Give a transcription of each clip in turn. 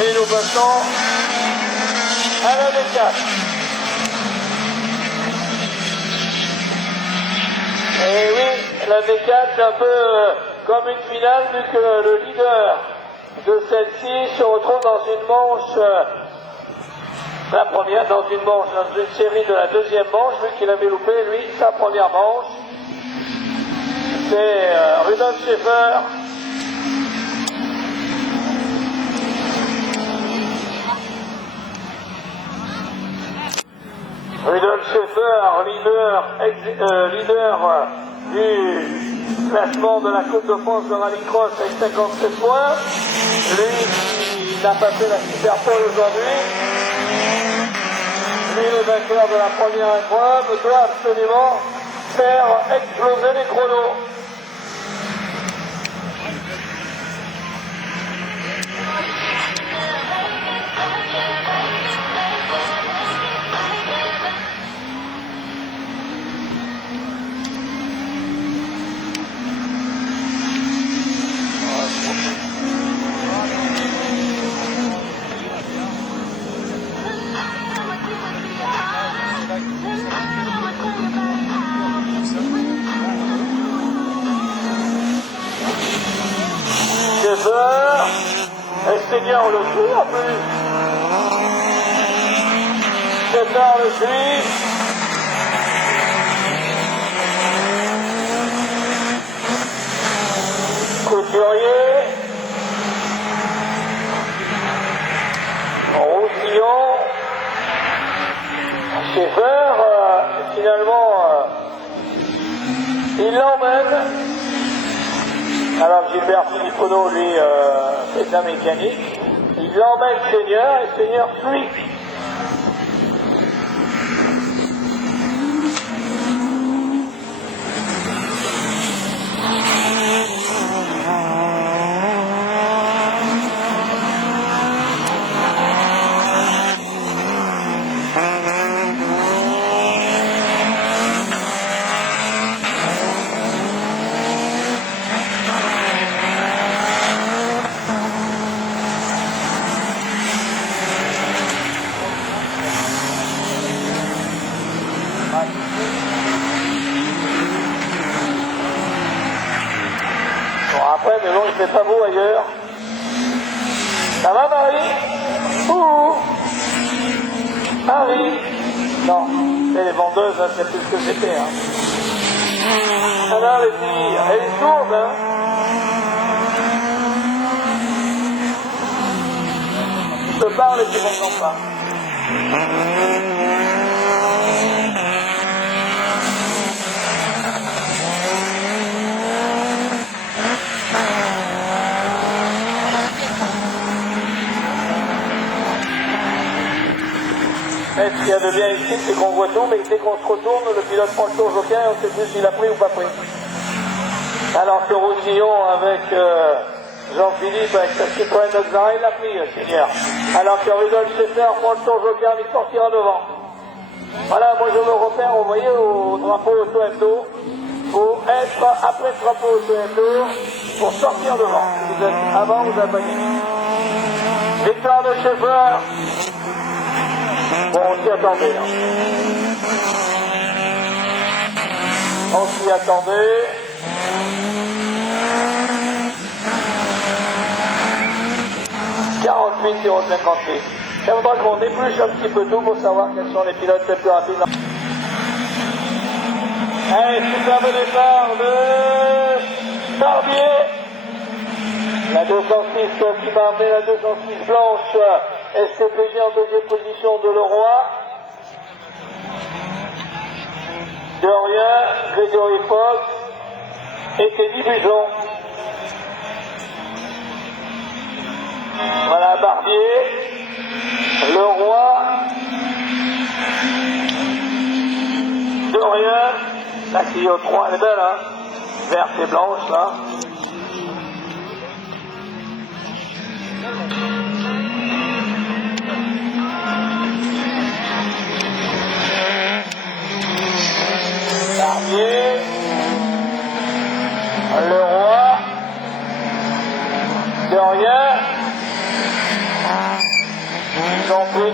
Et nous passons à la D4. Et oui, la D4 c'est un peu comme une finale vu que le leader de celle-ci se retrouve dans une manche, la première dans une manche, dans une série de la deuxième manche, vu qu'il avait loupé lui sa première manche. C'est Rudolf Scheffer. Rudolf Scheffer, leader du classement de la Coupe de France de rallycross avec 57 points. Lui, il n'a pas fait la super pole aujourd'hui. Lui, le vainqueur de la première épreuve, doit absolument faire exploser les chronos. Et Seigneur le suit en plus. Seigneur le suit. Couturier. Roussillon. Scheffer, finalement, il l'emmène. Alors Gilbert Philippono, lui, fait de la mécanique. Il emmène Seigneur et Seigneur suit. Bon, après, mais bon, il fait pas beau ailleurs. Ça va, Marie? Ouh! Marie? Non, c'est les vendeuses, hein, c'est plus ce que c'était. Hein. Alors, les filles, elle est sourde, hein? Je te parle et tu m'entends pas. Et ce qu'il y a de bien ici, c'est qu'on voit tout, mais dès qu'on se retourne, le pilote prend le tour joker et on ne sait plus s'il a pris ou pas pris. Alors que Roussillon avec Jean-Philippe, avec sa Citroën Oxara, il l'a pris, Seigneur. Alors que Rudolf Scheffer prend le tour joker, il sortira devant. Voilà, moi je me repère, vous voyez, au drapeau auto-endo. Il faut être après le drapeau auto-endo pour sortir devant. Si vous êtes avant, vous n'avez pas gagné. Victoire de Scheffer. Bon, on s'y attendait. Hein. On s'y attendait. « 48,058. J'aimerais qu'on épluche un petit peu tout pour savoir quels sont les pilotes les plus rapides. Allez, superbe départ de Barbier. La 206 qui va amener la 206 blanche. SCPG en deuxième position de Leroy. Dorian, Grégory Fox et Teddy Bujon. Voilà Barbier, Leroy, Dorian, la Clio 3, elle est belle, hein, verte et blanche, là. Barbier, Leroy, Dorian,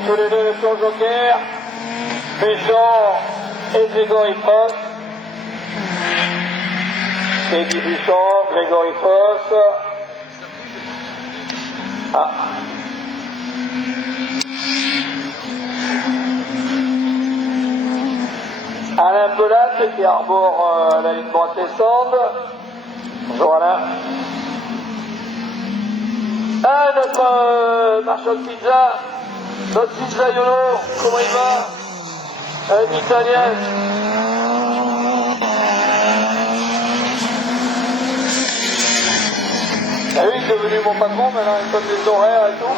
tous les deux le tour joker. Buchon et Grégory Foss. Teddy Buchon, Grégory Foss. Ah. Alain Pelat qui arbore la ligne droite descende. Bonjour Alain. Ah, notre marchand de pizza, notre pizzaiolo, comment il va? Une italienne. Ah oui, il est devenu mon patron, maintenant il donne des horaires et tout.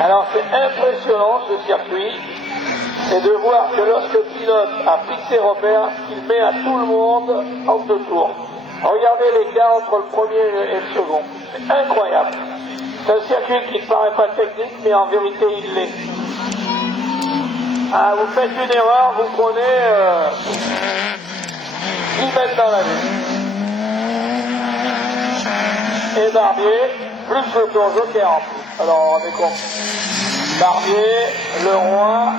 Alors c'est impressionnant ce circuit, c'est de voir que lorsque le pilote a pris ses repères, il met à tout le monde en deux tours. Regardez l'écart entre le premier et le second, c'est incroyable. C'est un circuit qui ne paraît pas technique, mais en vérité il l'est. Ah, vous faites une erreur, vous prenez 10 mètres dans la vie. Et Barbier, plus le tour joker en plus. Alors on est con. Barbier, le roi.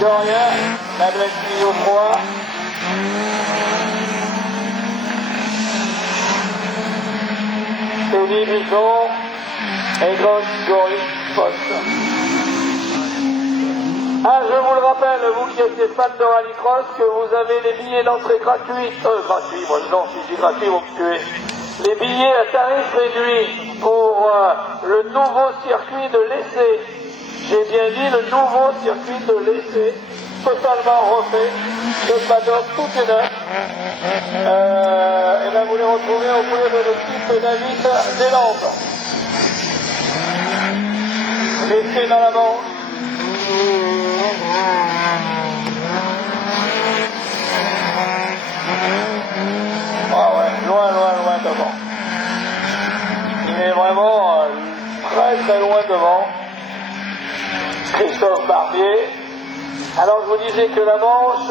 Dorian, la Bletty au 3. Teddy Buchon et Grégory Foss. Ah, je vous le rappelle, vous qui êtes fan de rallycross, que vous avez les billets d'entrée gratuits. Gratuits, moi non, si je dis gratuit, vous me tuez. Les billets à tarif réduit pour le nouveau circuit de l'essai. J'ai bien dit le nouveau circuit de l'essai, totalement refait, le paddock tout est neuf. Et bien vous les retrouvez au bout de l'équipe David Deslandes. L'essai dans la Manche. Ah ouais, loin devant. Il est vraiment très loin devant. Christophe Barbier. Alors je vous disais que la Manche,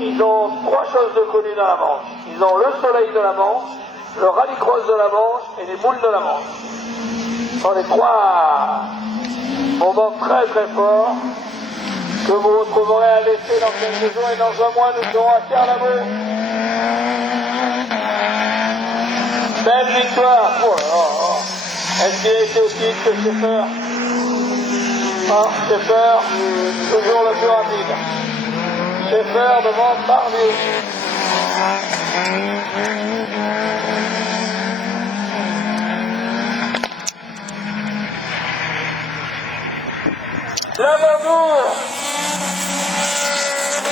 ils ont trois choses de connues dans la Manche. Ils ont le soleil de la Manche, le rallycross de la Manche et les moules de la Manche. Ce sont les trois moments très forts que vous retrouverez à l'essai dans quelques jours et dans un mois nous serons à Carlamo. Belle victoire. Est-ce qu'il a été aussi vite que Schaeffer? Ah, Schaeffer, toujours le plus rapide. Schaeffer devant Barbier.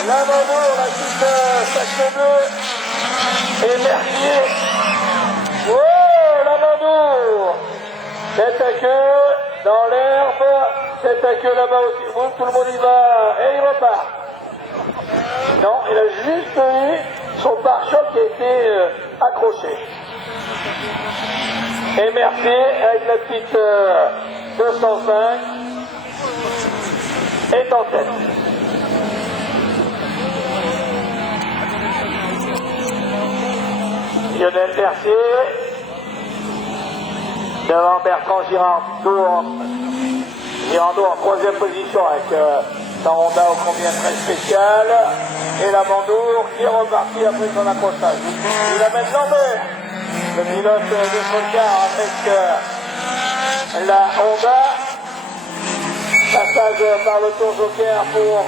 Lamandour, la petite sac bleu, et Mercier. Oh, Lamandour, tête à queue, dans l'herbe, tête à queue là-bas aussi, bon, tout le monde y va, et il repart. Non, il a juste eu son pare-choc qui a été accroché. Et Mercier, avec la petite 205, est en tête. Lionel Mercier devant Bertrand Girando en troisième position avec sa Honda au combien très spécial, et Lamandour qui est reparti après son accrochage. Il amène Lambert, le pilote de Solcar avec la Honda. Passage par le tour joker pour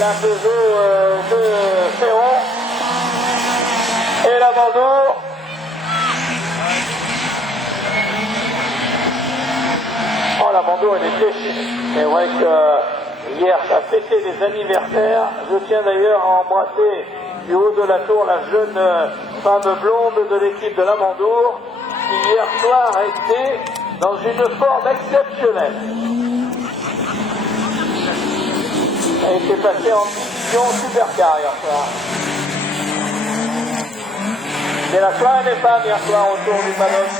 la Peugeot de Ferron. Et Lamandour. Oh, Lamandour, il est déchiré. C'est vrai que hier, ça fêtait des anniversaires. Je tiens d'ailleurs à embrasser du haut de la tour la jeune femme blonde de l'équipe de Lamandour, qui hier soir a été dans une forme exceptionnelle. Elle était passée en mission supercar hier soir. C'est la soirée des femmes hier soir autour du paddock.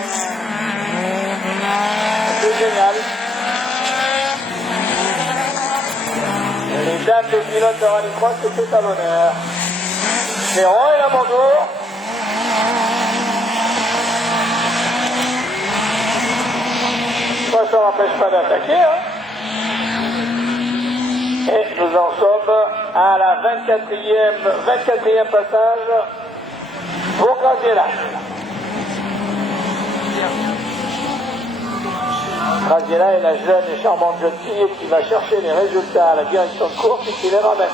C'est génial. Les dames des pilotes de rallycross étaient à l'honneur. Ferrand et Lamandour. Ça n'empêche pas d'attaquer. Hein. Et nous en sommes à la 24e passage pour Graziella. Graziella est la jeune et charmante jeune fille qui va chercher les résultats à la direction de course et qui les ramène.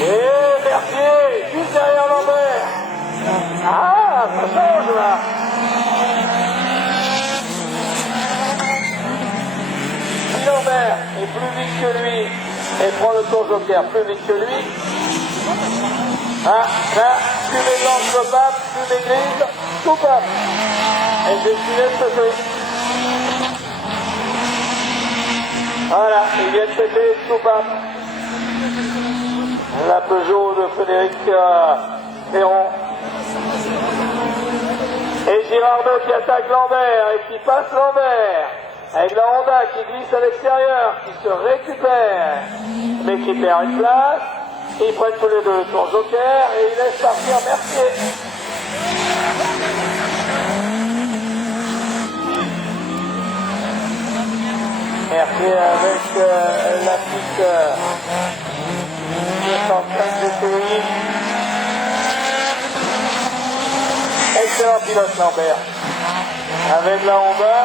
Et Mercier, juste derrière Lambert. Ah, ça change là. Lambert est plus vite que lui et prend le tour joker plus vite que lui. Ah, là, fumée blanche coupable, fumée grise, coupable. Et j'ai filé ce truc. Voilà, il vient de péter coupable. La Peugeot de Frédéric Ferron. Et Girardot qui attaque Lambert et qui passe Lambert. Avec la Honda qui glisse à l'extérieur, qui se récupère, mais qui perd une place. Ils prennent tous les deux le tour joker et ils laissent partir Mercier. Mercier avec la petite 205 GTI. Excellent pilote Lambert. Avec la Honda.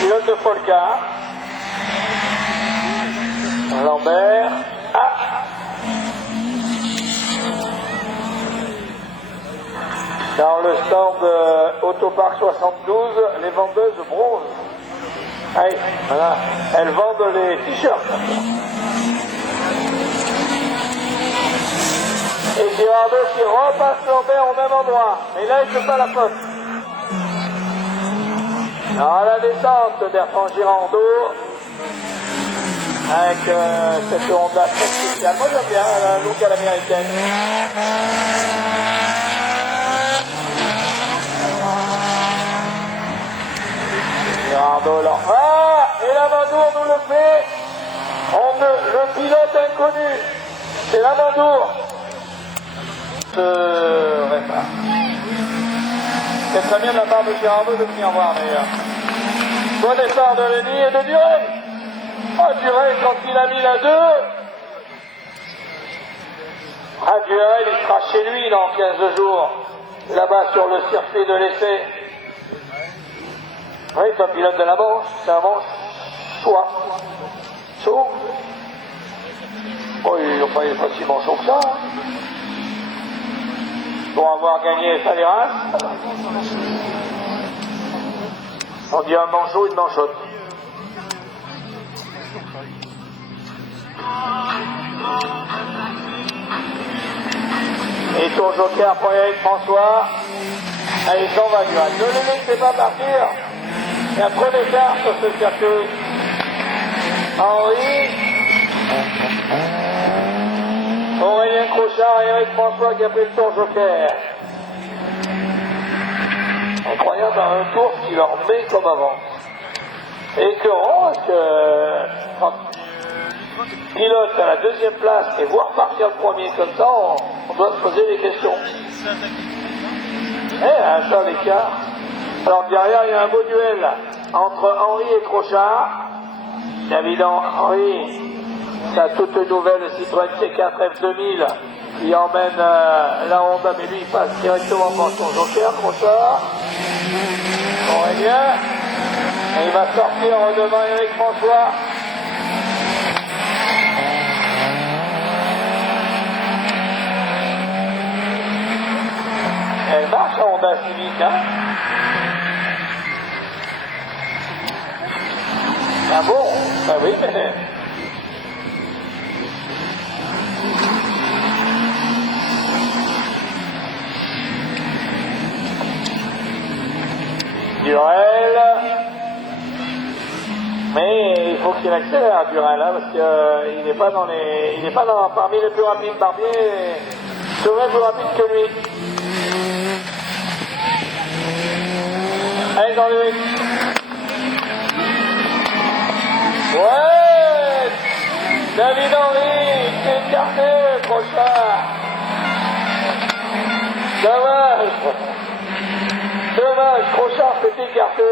Pilote de Polka. Lambert. Ah. Dans le stand Autopark 72, les vendeuses bronze. Allez, voilà. Elles vendent les t-shirts. Et Girardot qui repasse Lambert au même endroit. Mais là, il ne fait pas la faute. Alors, la descente d'Erfan Girardot. Avec cette Honda très spéciale. Moi j'aime bien la look à l'américaine. Girardot là. Ah, et Lamandour nous le fait. Le pilote inconnu. C'est Lamandour. C'est très bien de la part de Girardot de venir voir d'ailleurs. Bon départ de Lenny et de Durel. Ah, Durel, quand il a mis la 2, Durel, il sera chez lui dans 15 jours, là-bas sur le circuit de l'essai. Oui, c'est un pilote de la Manche, c'est un Manche choix. Chaud. Bon, il n'est pas si manchot que ça. Hein. Pour avoir gagné Faleras, on dit un manchot, une manchotte. Et tour joker pour Eric François. Allez, s'en va Durel. Ne le laissez pas partir. Il y a trop d'écart sur ce circuit. Henri. Aurélien Crochard et Eric François qui a pris le tour joker. Incroyable, un tour qui leur met comme avant. Et écœurant, parce que quand pilote à la deuxième place et voir partir le premier comme ça, on doit se poser des questions. Un seul écart. Alors derrière, il y a un beau duel entre Henri et Crochard. Bien évidemment, Henri, sa toute nouvelle Citroën C4 F2000 qui emmène la Honda, mais lui il passe directement par son joker, Crochard. Aurélien, et il va sortir devant Eric François. Elle marche la Honda Civic, hein? Ah bon? Ben oui, mais... Durel. Mais il faut qu'il accélère Durel, hein, parce qu'il n'est pas parmi les plus rapides. Barbier serait plus rapide que lui. Jean-Luc. Ouais, David Henry, c'est écarté, prochain. Dommage. Dommage, Crochard s'est écarté.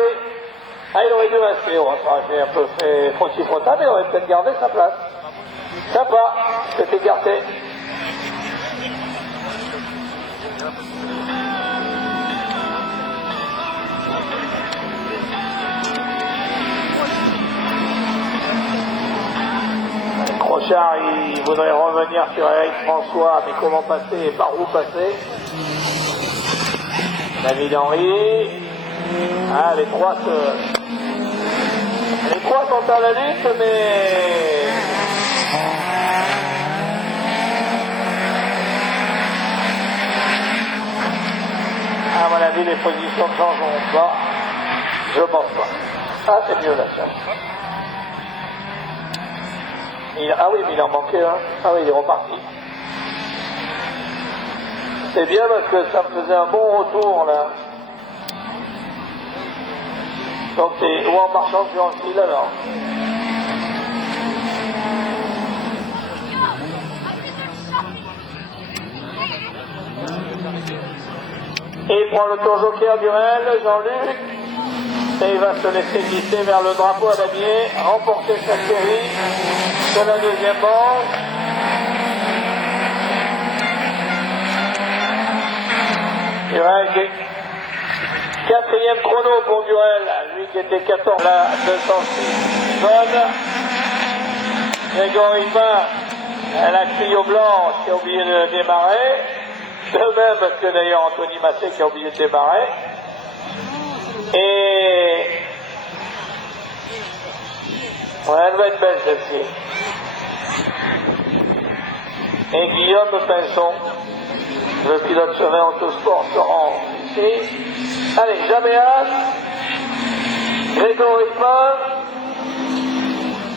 Ah, il aurait dû rester. Oh, ça aurait fait un peu fait frotti-frotta, mais il aurait peut-être gardé sa place. Sympa, s'est écarté. Crochard, il voudrait revenir sur Eric François, mais comment passer et par où passer? David Henry. Ah, les trois sont à la lutte, mais... À mon avis, les positions ne changeront pas. Je pense pas. Ah, c'est mieux là, ça. Ah oui, mais il en manquait un. Ah oui, il est reparti. C'est bien parce que ça me faisait un bon retour là. Donc c'est ou en marchant sur le fil alors. Et il prend le tour joker du réel, Jean-Luc. Et il va se laisser glisser vers le drapeau à damier, remporter sa série sur la deuxième manche. Durel, quatrième chrono pour Durel, lui qui était 14 là, 206 bonne. Grégory Pain, la Clio blanche qui a oublié de démarrer. De même que d'ailleurs Anthony Massé qui a oublié de démarrer. Et ouais, elle va être belle celle-ci. Et Guillaume Pinson, le pilote chemin Autosport, se rend ici. Allez, Jaméas, Grégory Pain,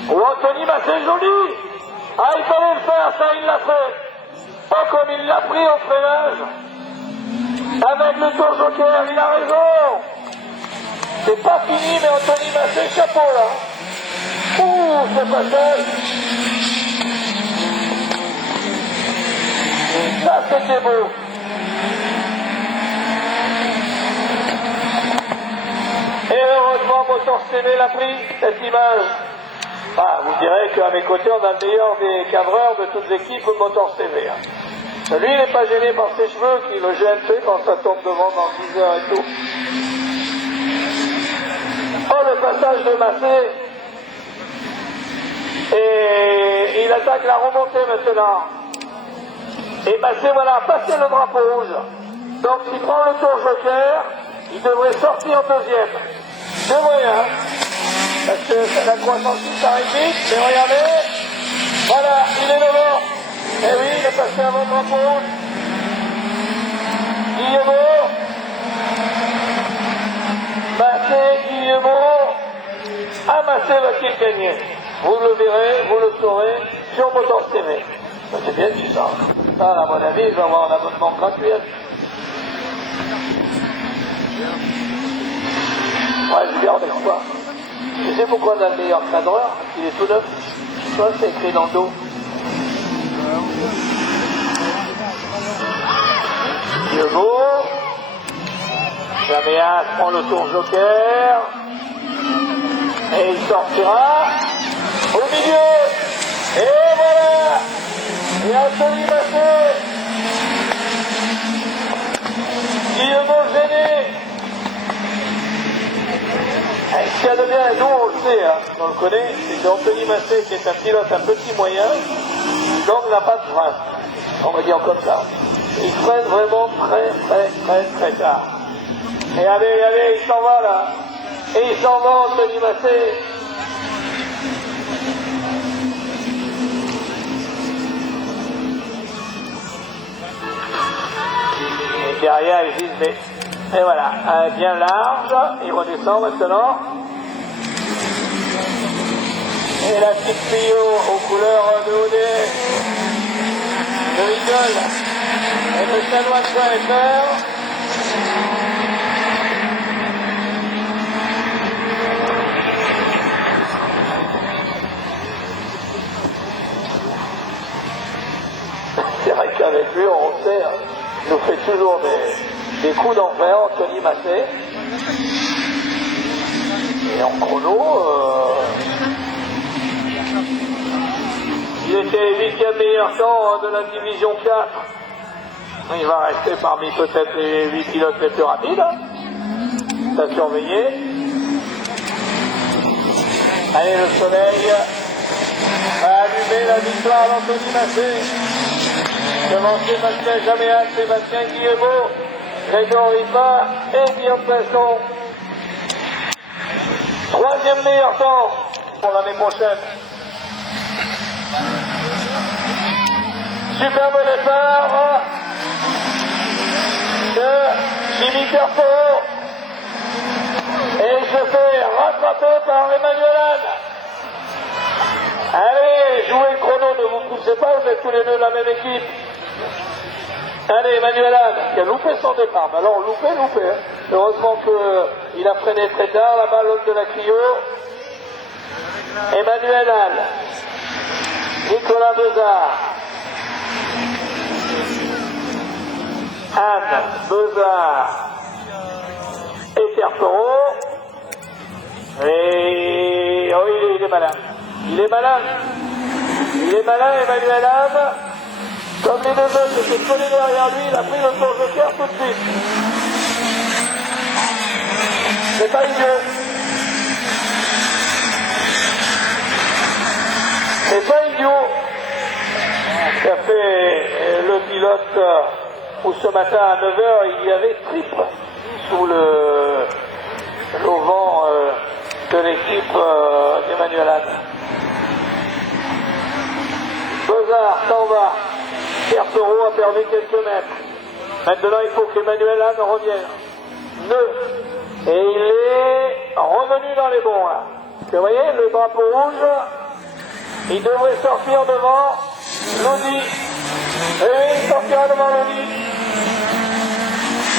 ou Anthony Massé, joli. Ah, il fallait le faire, ça il l'a fait. Pas comme il l'a pris au freinage. Avec le tour joker, il a raison. C'est pas fini, mais Anthony Massé, chapeau là. Ouh, ce passage. Ça, c'était beau. Et heureusement, Motors TV l'a pris, cette image. Ah, vous direz qu'à mes côtés, on a le meilleur des cadreurs de toute l'équipe Motors TV. Hein. Lui, il n'est pas gêné par ses cheveux, qui le gêne quand ça tombe devant dans 10 heures et tout. Oh, le passage de Massé. Et il attaque la remontée maintenant. Et Massé, voilà, a passé le drapeau rouge. Donc, s'il prend le tour joker, il devrait sortir en deuxième. Devrait, hein. Parce que la croissance arrive vite, mais regardez. Voilà, il est devant. Et oui, il est passé avant le drapeau rouge. Guillemot. Massé, Guillemot. Ah, Massé va-t-il gagner? Vous le verrez, vous le saurez sur Motors TV. Ben, c'est bien dit ça. Ça, à mon avis, il va avoir un abonnement gratuit. Ouais, je garde quoi. Tu sais pourquoi on a le meilleur cadreur? Il est tout neuf. Ça, c'est écrit dans le dos. Guillemot. Jaméas prend le tour joker. Et il sortira au milieu. Et voilà. Et Anthony Massé. Guillemot gêné. Ce qu'il y a de bien, nous on le sait, hein, on le connaît, c'est qu'Anthony Massé qui est un pilote un petit moyen, donc n'a pas de frein. On va dire comme ça. Il freine vraiment très tard. Et allez, il s'en va là. Et il s'en va, Anthony Massé. Et derrière, ils disent, mais... Et voilà, bien large, il redescend maintenant. Et la petite Pio aux couleurs de OD, de Eagle, et de chanoine.fr. qu'avec lui, on sait, il nous fait toujours des coups d'enfer, Anthony Massé. Et en chrono, il était 8e meilleur temps de la division 4. Il va rester parmi peut-être les 8 pilotes les plus rapides. À surveiller. Allez, le soleil va allumer la victoire d'Anthony Massé. Devant Sébastien Jaméal, Sébastien Guillemot, Grégory Ripa et Guillaume Pesson. 3e meilleur temps pour l'année prochaine. Superbe départ de Jimmy Carpeau. Et il se fait rattraper par Emmanuel Anne. Allez, jouez le chrono, ne vous poussez pas, vous êtes tous les deux de la même équipe. Allez, Emmanuel Anne, qui a loupé son départ. Mais alors, loupé. Hein. Heureusement qu'il a freiné très tard, là-bas, l'homme de la Clio. Emmanuel Anne. Nicolas Bezard. Anne, Bezard. Et Carpeau. Et oh, il est malin. Il est malin, Emmanuel Anne. Comme les deux autres étaient collés derrière lui, il a pris le tour joker tout de suite. C'est pas idiot. C'est pas idiot. Ça fait le pilote où ce matin à 9h, il y avait triple sous l'auvent de l'équipe d'Emmanuel Anne. Bezard s'en va. Carpeau a perdu quelques mètres. Maintenant, il faut qu'Emmanuel Anne revienne. Et il est revenu dans les bons. Hein. Vous voyez, le drapeau rouge, il devrait sortir devant Lodi. Et il sortira devant Lodi.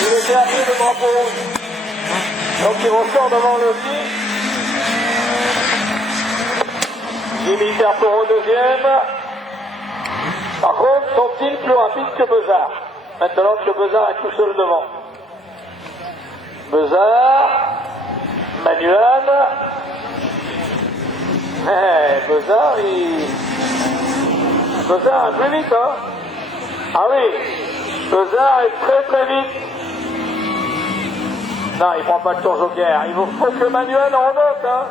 Il était appelé le drapeau rouge. Donc il ressort devant Lodi. Jimmy Carpeau deuxième. Par contre, sont-ils plus rapides que Bezard? Maintenant que Bezard est tout seul devant. Bezard, Manuel. Bezard, Bezard est plus vite, hein? Ah oui, Bezard est très vite. Non, il prend pas de tour joker. Il faut que Manuel remonte, hein?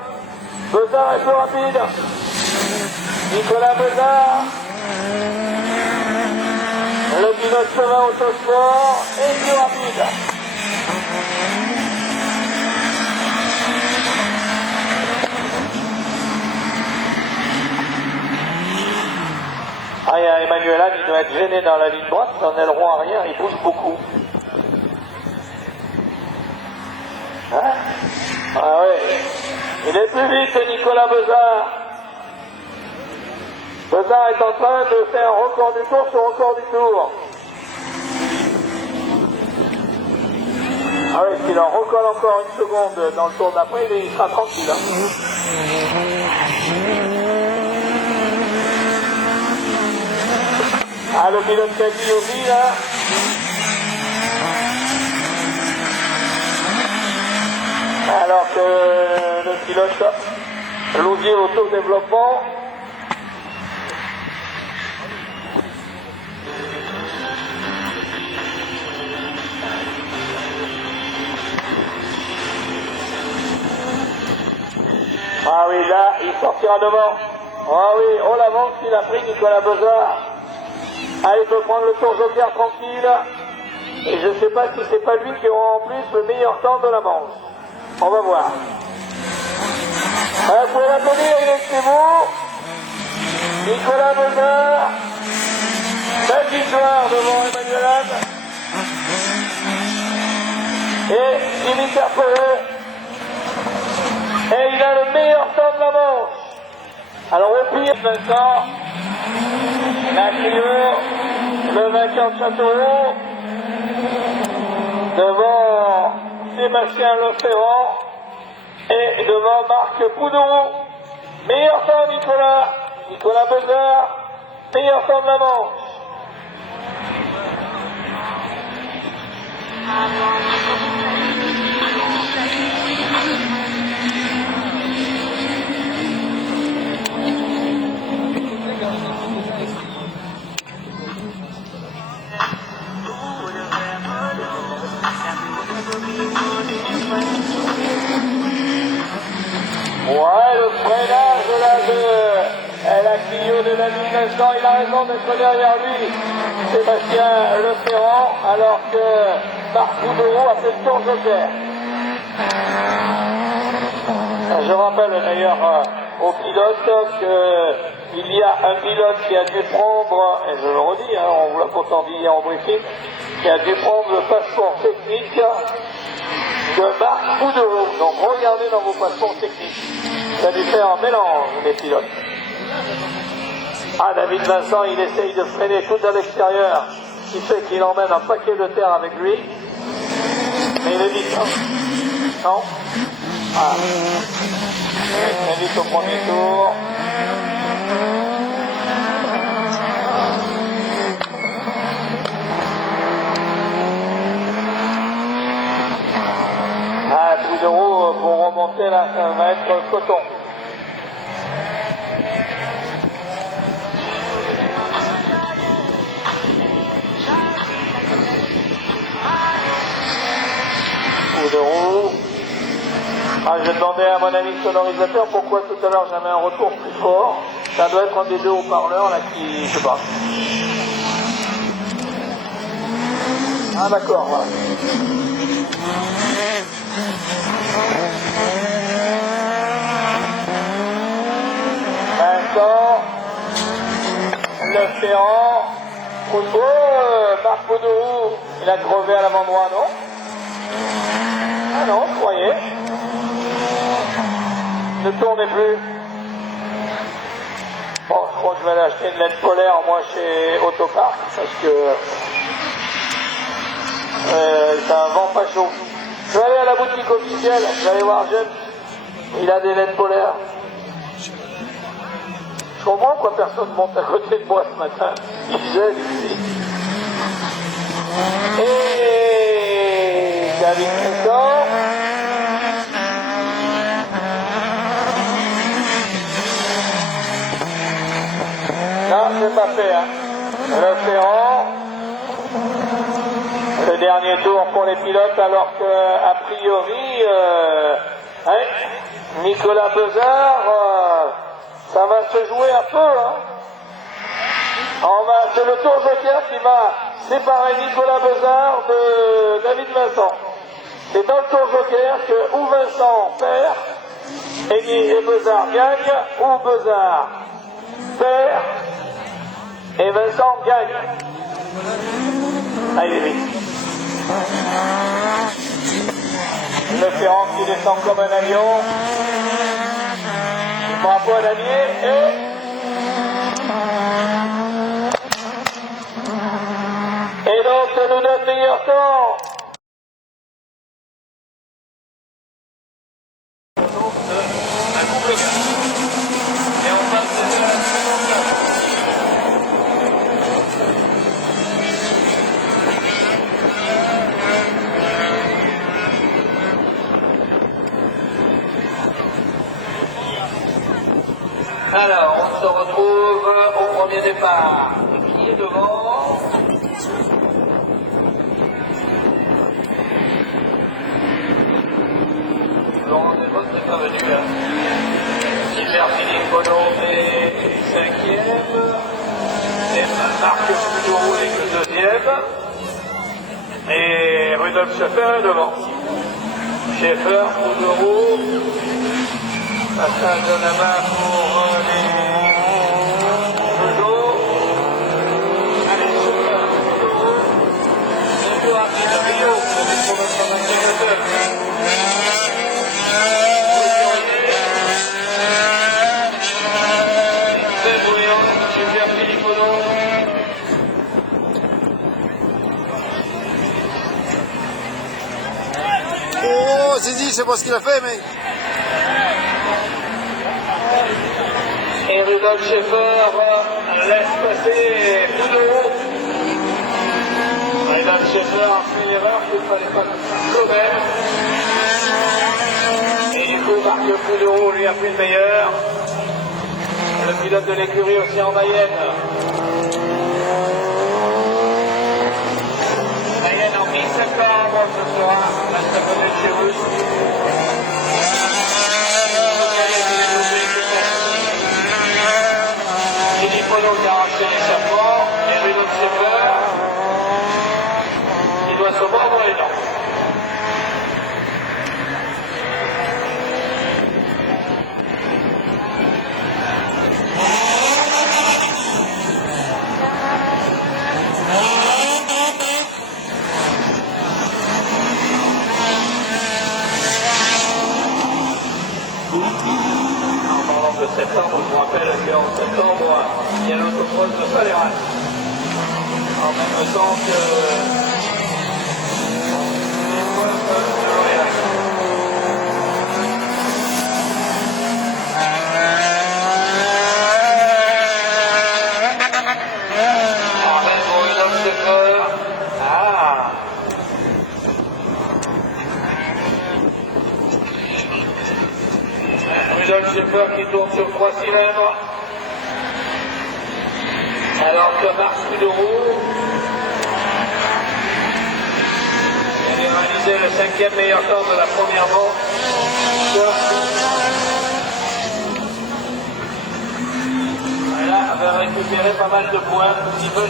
Bezard est plus rapide. Nicolas Bezard. Le pilote Chauvin Autosport est plus rapide. Ah, il y a Emmanuel Anne, il doit être gêné dans la ligne droite, en aileron arrière, il bouge beaucoup. Hein? Ah oui, il est plus vite que Nicolas Bezard. Bezard est en train de faire un record du tour sur record du tour. Ah oui, s'il en recolle encore une seconde dans le tour d'après, il sera tranquille. Hein. Ah, le pilote Caddy aussi, là. Alors que le pilote Lousier Autodéveloppement ah oui, là, il sortira devant. Ah oui, oh l'avance qu'il a pris Nicolas Bezard. Ah, il peut prendre le tour joker tranquille. Et je ne sais pas si c'est pas lui qui aura en plus le meilleur temps de la manche. On va voir. Vous pouvez l'applaudir, il est chez vous. Nicolas Bezard. Belle victoire devant Emmanuel Anne. Et Jimmy Carpeau. Et il a le meilleur temps de la manche. Alors au pire, Vincent, la Clio, le vainqueur de Châteauroux, devant Sébastien Leferrand et devant Marc Poudourou. Meilleur temps Nicolas Bezard, meilleur temps de la manche. Ouais, le freinage là de la Clio de David Vincent, il a raison d'être derrière lui, Sébastien Leferrand, alors que Marc Boudreau a fait le tour joker. Je rappelle d'ailleurs aux pilotes qu'il y a un pilote qui a dû prendre, et je le redis, hein, on vous l'a pourtant dit hier en briefing, qui a dû prendre le passeport technique de Marc Boudreau. Donc regardez dans vos passeports techniques. Ça a dû faire un mélange, les pilotes. Ah, David Vincent, il essaye de freiner tout à l'extérieur, ce qui fait qu'il emmène un paquet de terre avec lui. Mais il est vite, hein. Non? Ah. Il est très vite au premier tour. Ah, Boudreau, pour remonter là, ça va être coton. Boudreau. Ah, je demandais à mon ami sonorisateur pourquoi tout à l'heure j'avais un retour plus fort. Ça doit être un des deux haut-parleurs là qui se bat. Ah d'accord, voilà. Vincent, Leferrand, Marc Boudreau, il a crevé à l'avant-droit, non? Ah non, je croyais. Ne tournez plus. Bon, je crois que je vais aller acheter une laine polaire, moi, chez Autopark, parce que c'est un vent pas chaud. Je vais aller à la boutique officielle, je vais aller voir James. Il a des laines polaires. Je comprends pourquoi personne monte à côté de moi ce matin. Il gèle ici. Et David Vincent. Non, c'est pas fait, hein. Leferrand. Le dernier tour pour les pilotes, alors que, a priori, Nicolas Bezard, ça va se jouer un peu, hein. C'est le tour joker qui va séparer Nicolas Bezard de David Vincent. C'est dans le tour joker que ou Vincent perd et Bezard gagne, ou Bezard perd et Vincent gagne. Ah, il est vite. Leferrand qui descend comme un avion. Bravo à Daniel et donc ça nous donne meilleur temps. Un couple et on passe de la seconde. Alors, on se retrouve au premier départ. Qui est devant? Laurent Desbosses n'est pas venu là. Gilbert Philippe Bollon est cinquième. Et Marc Boudreau n'est que deuxième. Et Rudolf Scheffer est devant. Scheffer, Boudreau. Passage de la main pour les Boudreau. Allez, Scheffer, Boudreau. C'est plus rapide, Rio, pour notre navigateur. Oh, j'ai dit, je sais pas ce qu'il a fait, mais... Et Rudolf Scheffer laisse passer Boudreau. Mesdames et messieurs, a fait l'erreur qu'il ne fallait pas commettre. Et du coup, Marc Poudreau lui a pris le meilleur. Le pilote de l'écurie aussi en Mayenne. Mayenne en mi-septembre ce soir, la semaine de chez vous. Philippe Renaud qui a racheté l'échappement, et Bruno de Schaeffer, qui doit se mordre les dents. De septembre, je vous rappelle qu'en septembre, il y a l'autocross de Saléras. En même temps que l'épreuve de L'Oréal. En même pour une homme de cœur. Ah! Rudolf Schaeffer qui tourne sur 3 cylindres, alors que Marc Poudreau avait réalisé le 5e meilleur temps de la première manche. Voilà, avait récupéré pas mal de points, un petit peu de...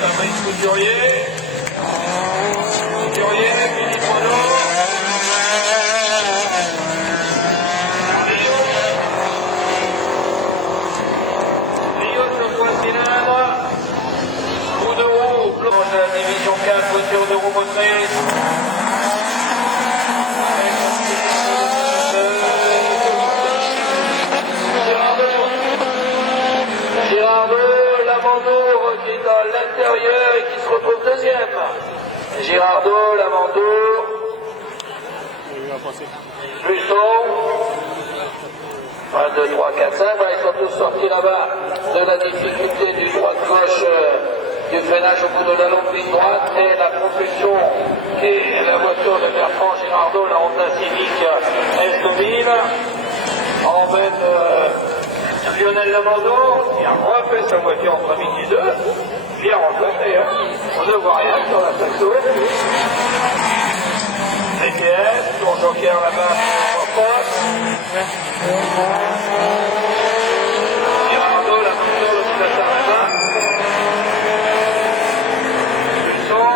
Fabrice Couturier, Philippe Renaud, Rio sur 3 cylindres, Poudreau, blanc de la division 4, voiture de roue motrice. Qui est dans l'intérieur et qui se retrouve deuxième. Girardot, Lamandour, Busson, 1, 2, 3, 4, 5, ils sont tous sortis là-bas de la difficulté du droite-gauche du freinage au bout de la longue ligne droite et la propulsion qui est la voiture de Bertrand Girardot, la Honda Civic S2000, emmène Lionel Lamandour, qui a refait sa voiture entre midi 2, bien refait d'ailleurs, on ne voit rien sur la plateau. CTS, ton joker là-bas, Girardot, Lamandour, le pilote là-bas. Busson,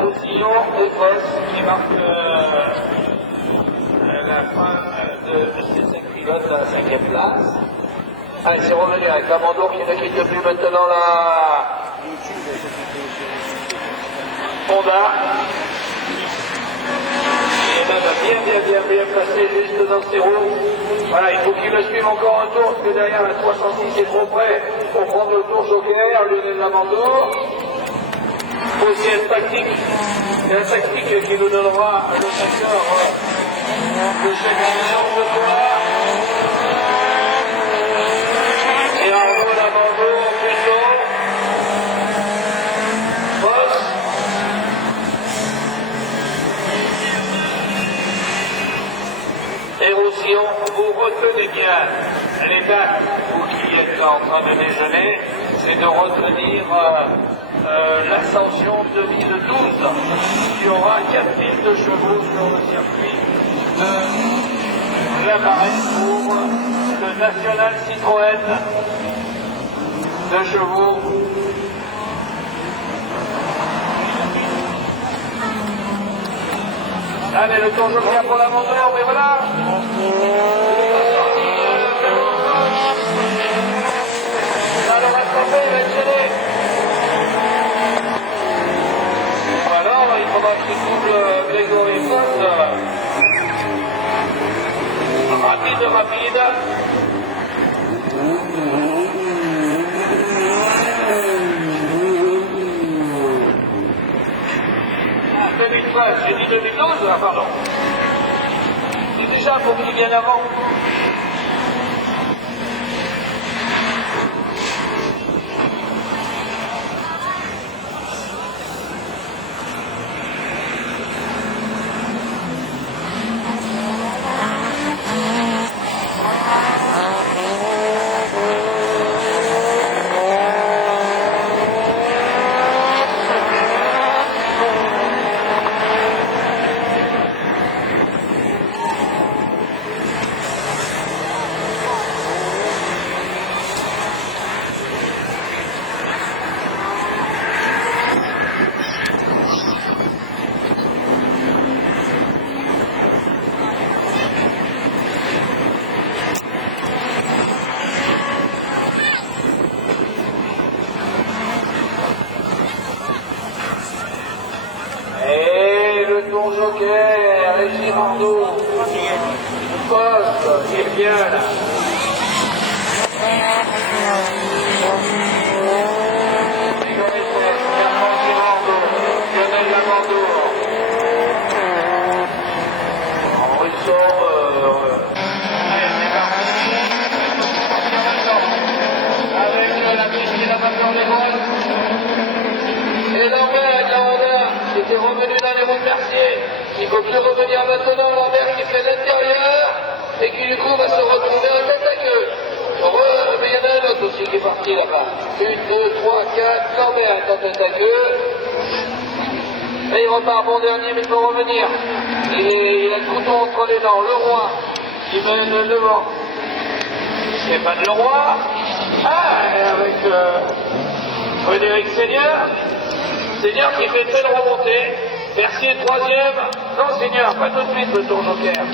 Roussillon et Voss qui marquent la fin de ces 5 pilotes à la 5e place. Allez, c'est revenu avec Lamandour qui ne quitte plus maintenant la Honda. Et là, va bien placé juste dans ses roues. Voilà, il faut qu'il me suive encore un tour, parce que derrière la 306 est trop près pour prendre le tour joker, Lionel Lamandour. Aussi une tactique, qui nous donnera le secteur de chaque division ce soir. Et en haut, Lamandour, Busson, Voss. Et Roussillon, vous retenez bien les dates pour qui êtes en train de déjeuner, c'est de retenir l'Ascension 2012. Il y aura 4000 de chevaux sur le circuit de Voilà pareil pour le National Citroën, 2 chevaux. Allez, le tour joker pour la monture, mais voilà. Alors, rattrapé, il va être gêné. Alors, il faudra que ce double Grégory fasse. Rapide. 2013, j'ai dit 2012, ah pardon. C'est déjà pour qu'il vienne avant. Tour joker, Régis Mardeau, poste, il est bien là. Qui est revenu dans les roues de Mercier. Il faut plus revenir maintenant Lambert qui fait l'intérieur et qui du coup va se retrouver en tête à queue. Mais il y en a un autre aussi qui est parti là-bas. 1, 2, 3, 4, Lambert est en tête à queue. Et il repart bon dernier mais il peut revenir. Il a le couteau entre les dents. Le roi qui mène devant. Stéphane Leroy. Avec Frédéric Seigneur. Seigneur qui fait telle remontée. Mercier 3e. Non Seigneur, pas tout de suite le tour joker.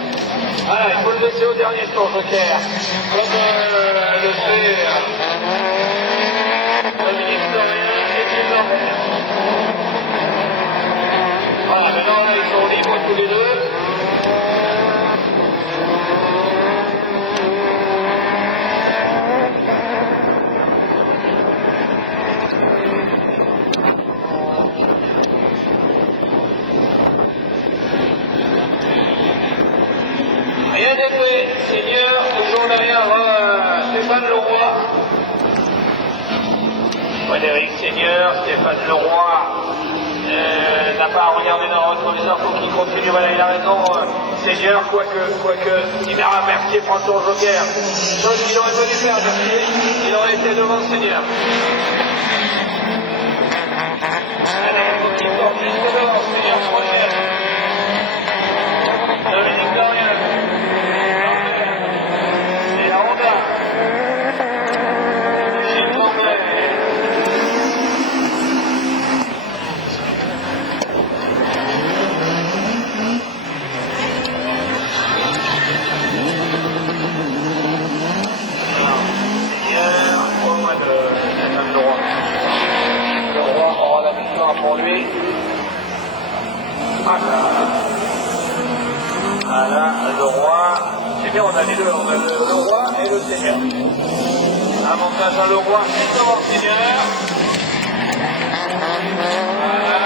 Voilà, il faut le laisser au dernier tour joker. Comme le fait Dominique Dorian et Gilles Lambert. Voilà, maintenant là ils sont libres tous les deux. Rien n'est fait, Seigneur, toujours derrière Stéphane Leroy. Frédéric Seigneur, Stéphane Leroy n'a pas à regarder dans le rétroviseur, il faut qu'il continue, voilà, il a raison, Seigneur, quoique, il a Mercier prend son joker. Chose qu'il aurait dû faire, Mercier, il aurait été devant le Seigneur. Allez, il faut qu'il sorte jusque devant, Seigneur, prochaine. Dominique Dorian. Pour lui. Voilà, le roi. C'est bien, on a les deux, on a le roi et le Seigneur. Avantage à le roi, c'est devant le Seigneur. Voilà.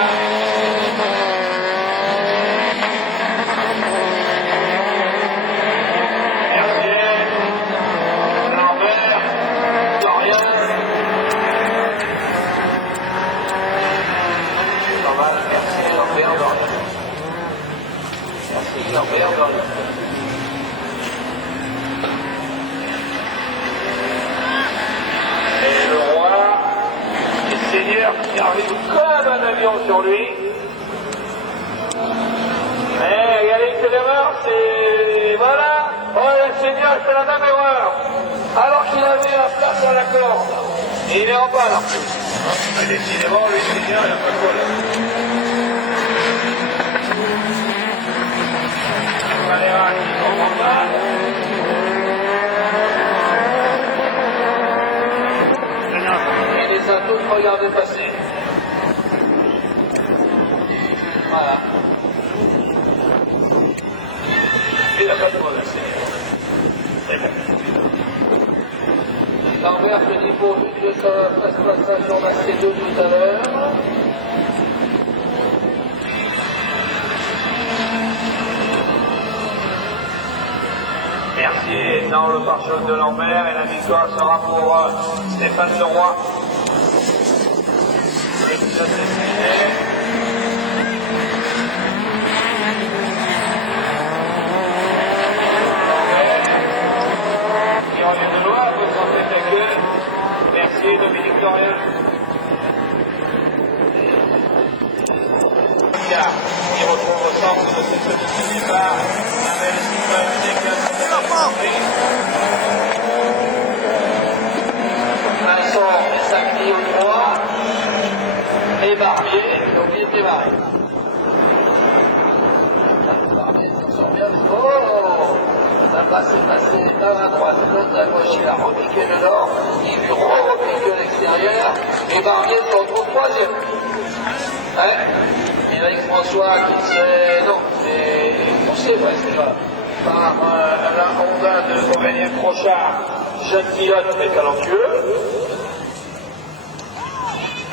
Mercier, Lambert, Dorian. Et le roi, le Seigneur qui arrive comme un avion sur lui. Mais regardez que l'erreur, c'est... Voilà, voilà. Seigneur fait la même erreur, alors qu'il avait la place à la corde. Et il est en bas là. Mais décidément, le Seigneur, il n'a pas de problème. Valéra qui tombe en bas. Et les a tous regardés passer. Voilà. Il n'a pas de problème, c'est bon. Lambert se dit pour lui de sa prestation d'AC2 tout à l'heure. Mercier dans le pare-choc de Lambert et la victoire sera pour Stéphane Leroy. Mercier, Dominique Dorian. Il retrouve au centre de cette petite départ. Vincent Sacchi au droit. Et Barbier, j'ai oublié de démarrer. Barbier s'en sort bien. Oh! Ça passe dans la droite, l'autre à gauche, il a repiqué le nord, il lui repique l'extérieur, et Barbier se retrouve troisième. Hein? Et avec François qui serait, non, c'est poussé presque par la Honda de Aurélien Crochard, jeune pilote mais talentueux.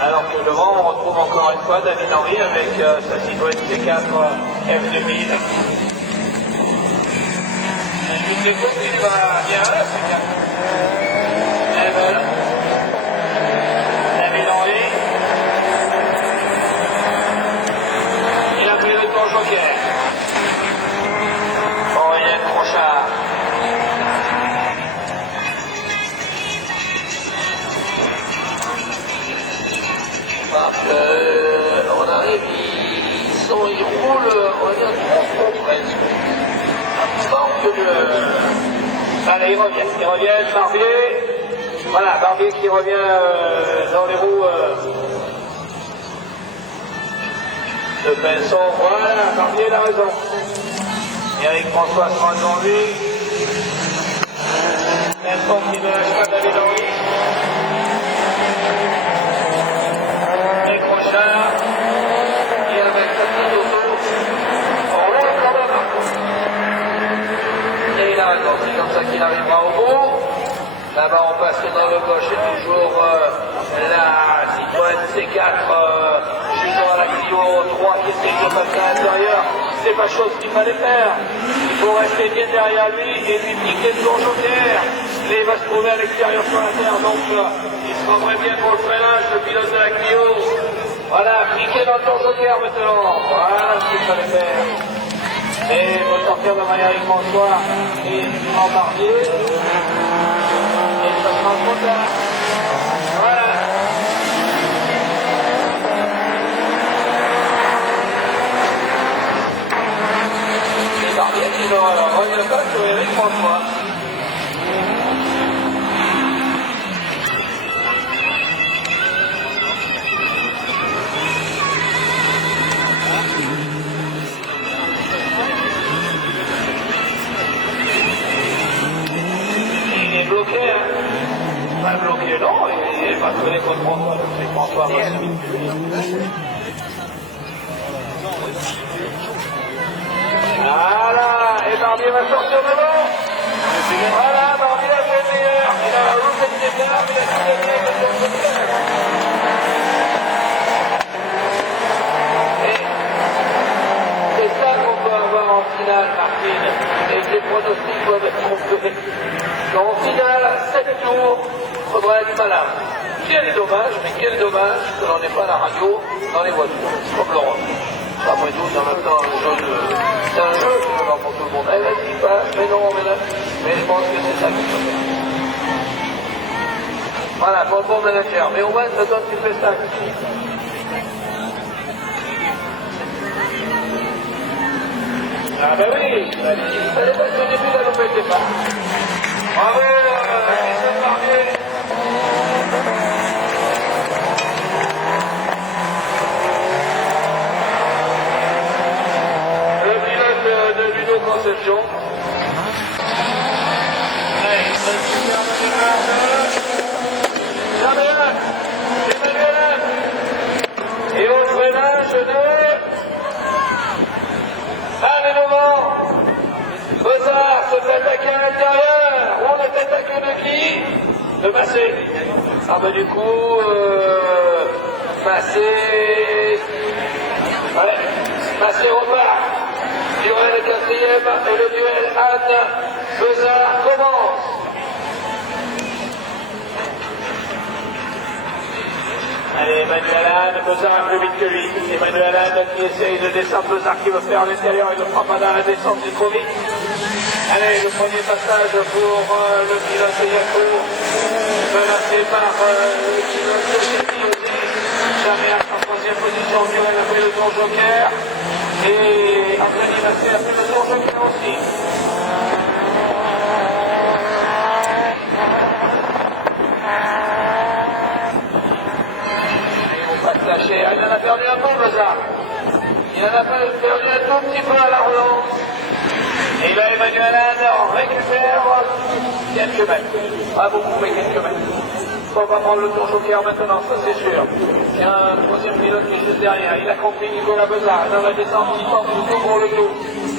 Alors que devant, on retrouve encore une fois David Henry avec sa Citroën C4 F2000. Je sais qu'il va bien là, c'est bien. Et voilà. David Henry. Il a pris le tour joker. Aurélien Crochard. Parce qu'on arrive, ils roulent, on va dire, trop presque. Allez, ils reviennent, Barbier. Voilà, Barbier qui revient dans les roues de Pinson. Voilà, Barbier il a raison. Et avec François sera devant lui. Pinson qui ne lâche pas David Henry. Et Crochard qui avec sa petite auto. On roule quand même. Et il a raison, c'est comme ça qu'il arrivera au bout. Là-bas, on passe dans le gauche et toujours la Citroën C4 justement à la Clio 3 qui essaie de passer à l'intérieur. C'est pas chose qu'il fallait faire. Il faut rester bien derrière lui et lui piquer le tour joker. Et il va se trouver à l'extérieur sur la terre, donc il se rendrait bien pour le freinage, le pilote de la Clio. Voilà, piquer dans le tour joker maintenant. Voilà ce qu'il fallait faire. Et il faut sortir de manière avec François et en Barbier. Et ça sera trop tard. Voilà. Et Barbier qui ne revient pas sur Eric François. Bloqué, hein. Pas bloqué, non, il n'est pas collé contre François, c'est François va Voilà, et Barbier va sortir devant. Voilà, Barbier a fait le meilleur. Il a loupé le départ, mais il a tiré le départ. C'est ça qu'on peut avoir en finale, Martine, et que les pronostics doivent être trompés. Donc, au final, 7 tours, il faudra être malin. Quel dommage, mais quel dommage que l'on n'ait pas la radio dans les voitures, comme l'Europe. Après tout, c'est en même temps c'est un jeu pour tout le monde. Eh, vas-y, passe, mais non, mais je pense que c'est ça qu'il faut faire. Voilà, pour le bon manager. Mais au moins, ça donne du spectacle. Ah ben oui, il fallait pas que le début de la loupe de départ. Bravo, Christophe Barbier. Le pilote de Ludo Conception. Allez, une superbe démarche. Jean-Bernard, Emmanuel. Et au freinage de... Allez, Laurent. Bozard se fait attaquer à l'intérieur. On est attaqué de qui? De Massé. Ah ben du coup, Massé... Ouais, Massé repart. Duel quatrième et le duel Anne-Bozard commence. Allez, Emmanuel Anne, Bozard plus vite que lui. Emmanuel Anne qui essaye de descendre, Bozard qui veut faire à l'intérieur, il ne fera pas dans la descente, c'est trop vite. Allez, le premier passage pour le pilote Yacour, menacé par le pilote Sergi aussi. Jamais en troisième position, Duel a fait le tour joker. Et Anthony Massé a fait le tour joker aussi. Lâché. Il en a perdu un peu, Bozard. Il en a perdu un tout petit peu à la relance. Et là, Emmanuel Anne récupère quelques mètres. Pas beaucoup, mais quelques mètres. On va prendre le tour joker maintenant, ça c'est sûr. Il y a un troisième pilote qui est juste derrière. Il a compris Nicolas Bozard. Dans la descente, il tente le tour pour le dos.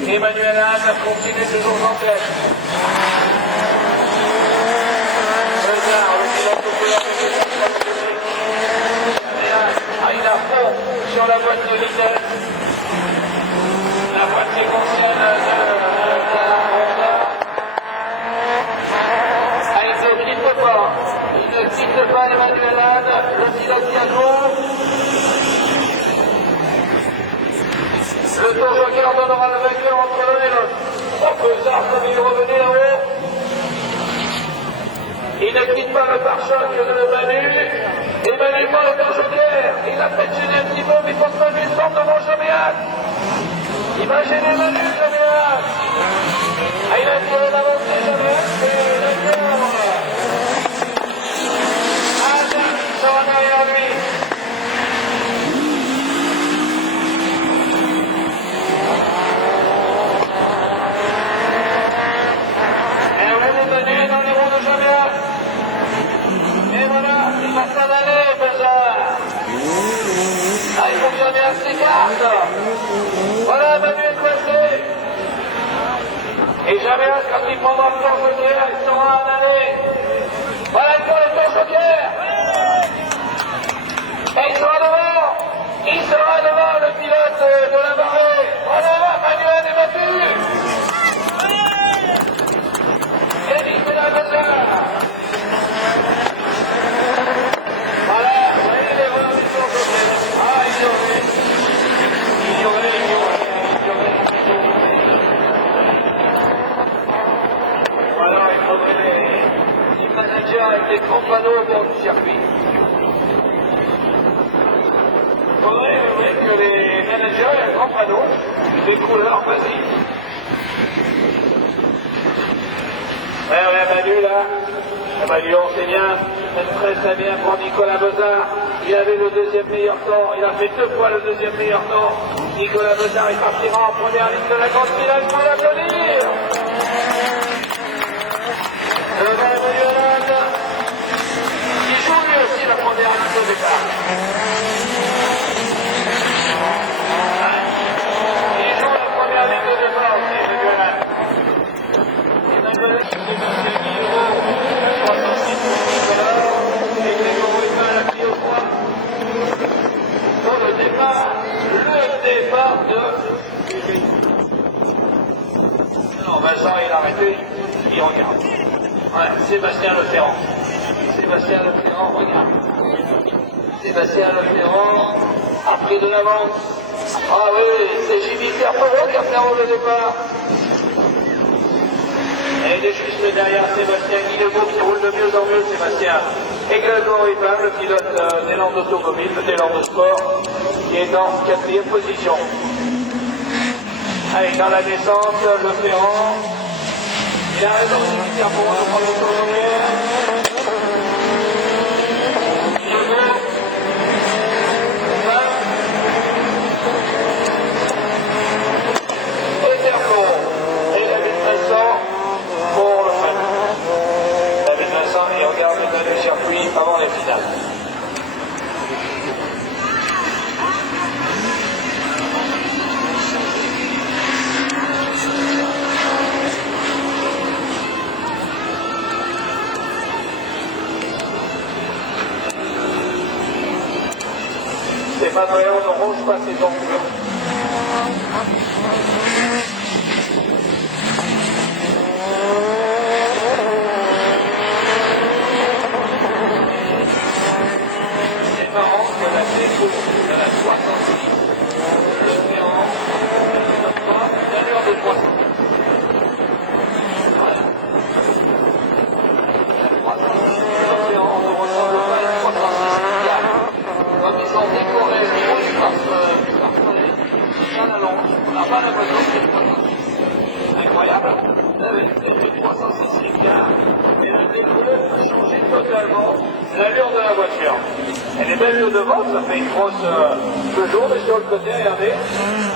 Emmanuel Anne continue toujours en tête. Bozard, le pilote populaire de il a fond sur la boîte de vitesse. La boîte séquentielle de la Honda. Il ne quitte pas. Il ne quitte pas Emmanuel Anne, le pilote Yacour. Le tour joker donnera le vainqueur entre l'un et l'autre. Bozard, comme il revenait là-haut. Il ne quitte pas le pare-choc de Manu. Et Manu prend le tour joker. Il a peut-être gêné un petit peu, mais il faut que Manu sorte devant Jaméac. Il va gêner Manu, Jaméac. Ah, il a tiré d'avancer Jaméac, mais il a tiré d'avancer. Anne sera derrière lui. Et on est Manu dans les roues de Jaméac. Et voilà, il va s'en aller, Bozard. Ah, il faut que Jaméac s'écarte. Voilà, Manu est coincé. Et Jaméac, quand il prendra le tour joker, il sera en allée. Voilà, il prend le tour joker. Et il sera devant. Il sera devant le pilote de la marée. Voilà, Manuel est battu. Et Nicolas Bozard. Voilà, il est revenu sur le côté. Ah, il y aurait. Voilà, il faudrait des managers avec des grands panneaux au bord du circuit. Il faudrait que les managers aient un grand panneau, des couleurs basiques. Ouais, Manu là. Manu, on sait bien, très très bien pour Nicolas Bozard. Il avait le deuxième meilleur temps, il a fait 2 fois le deuxième meilleur temps. Nicolas Bozard, il partira en première ligne de la grande finale pour l'applaudir. Devant Emmanuel Anne, qui joue lui aussi la première ligne de départ. Il joue la première ligne de départ aussi, Emmanuel Anne. Emmanuel Anne, c'est 10 euros, 66 $, et Grégory Ruffin l'a pris au point. Pour le départ de... Non, Vincent, il a arrêté, il regarde. Ouais, Sébastien Leferrand. Sébastien Leferrand, regarde. Sébastien Leferrand a pris de l'avance. Ah oui, c'est Jimmy Terpereau qui a fait le départ. Et il est juste derrière Sébastien Guillemot qui roule de mieux en mieux, Sébastien. Et Grégory Ruffin, le pilote des Landes automobiles, des Landes sport, qui est en 4e position. Allez, dans la descente, le Ferrand. Il a raison, il tient pour nous prendre le tour. Et David Vincent pour le fin. David Vincent, il regarde le dernier circuit avant les finales. Stéphane Léon ne ronge pas ses ongles. C'est marrant que la déco de la 66, le Ferrand, ne donne pas une allure de 300. Voilà. Le Ferrand ne ressemble pas à une 306. Comme ils sont décorés par la longue, on n'a pas l'impression que c'est 306. Incroyable. C'est 306 écarts. Et le déco a changé totalement l'allure de la voiture. Elle est belle de devant, ça fait une grosse Peugeot, mais sur le côté, regardez,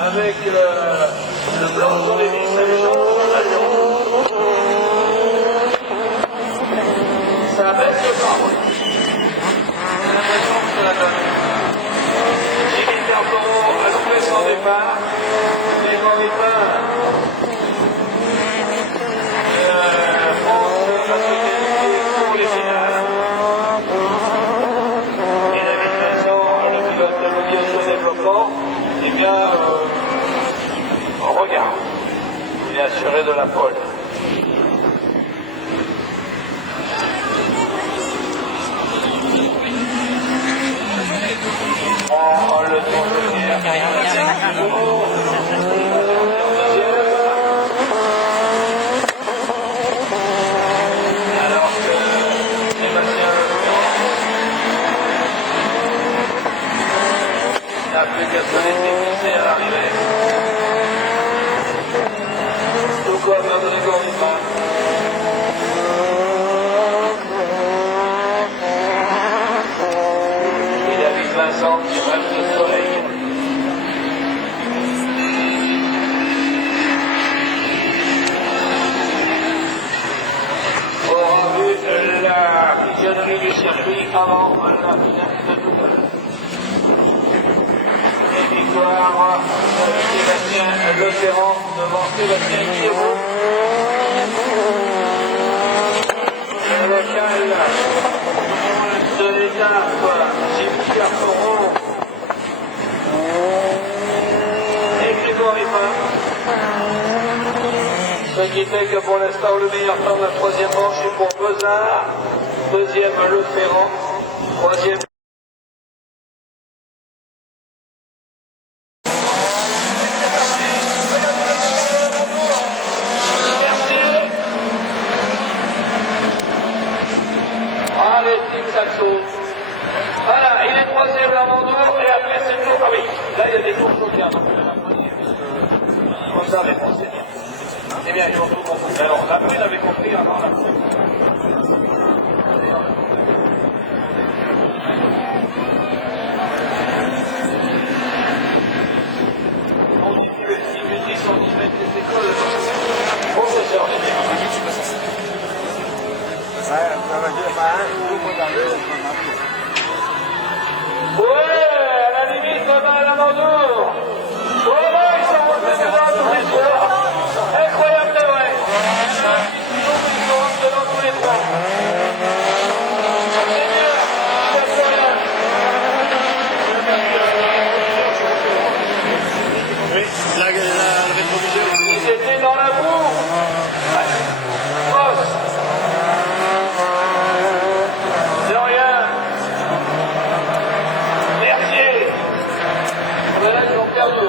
avec le blanc sur les vis, ça lui change l'allure. Ça baisse le marbre. J'ai l'impression que c'est la donne. Jimmy Bertoro a loupé son départ. Les grands départ. France va se qualifier pour les finales. Et David Vincent, le pilote de l'obligation développement, eh bien, regarde. Il est assuré de la pole. Oh, le tour de guerre. Alors que Sébastien n'a plus qu'à se laisser glisser à l'arrivée. Tout comme Grégoire Dupin. Vincent qui rêve de soleil. On aura vu la pigeonnerie du circuit avant la finale de tout à l'heure. Et victoire de Sébastien Le Ferrand devant Sébastien Guiraud. Le local de l'étape, Jimmy Bertoro et Grégoire Dupin. Ce qui fait que pour l'instant, le meilleur temps de la troisième manche est pour Bezard, deuxième Le Ferrand, troisième. Voilà, il est troisième Lamando et après c'est le tour. Ah oui, là il y a des tours chaudiens. Comme ça, réponse, c'est bien. C'est bien, ils ont tout compris. Alors, la prune avait compris avant la prune. On dit que les petits sont 10 mètres des écoles. Professeur, les mecs. Ouais, à la limite, là-bas à Lamando. Voilà, ils sont revenus devant tous les soirs. Incroyable, mais ouais. Ils sont revenus devant tous les soirs. C'est bien, ça fait rien. Oui, la rétroviseur. Ils étaient dans la boue. Grosse. De rien. Mercier. Mais là, ils ont perdu.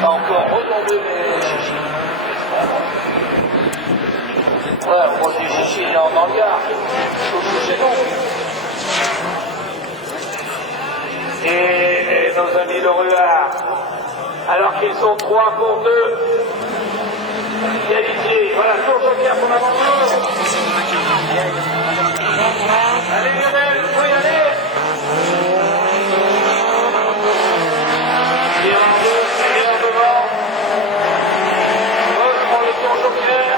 Pas encore retombé les chichis. Ouais, moi, les chichis, il est en hangar. C'est bon. Et nos amis le Ruard, Alors qu'ils sont 3 pour 2. Qualifiés. Voilà, tour joker pour l'aventure. Allez Lionel, vous pouvez y aller. Pierre devant. Rose prend le tour joker.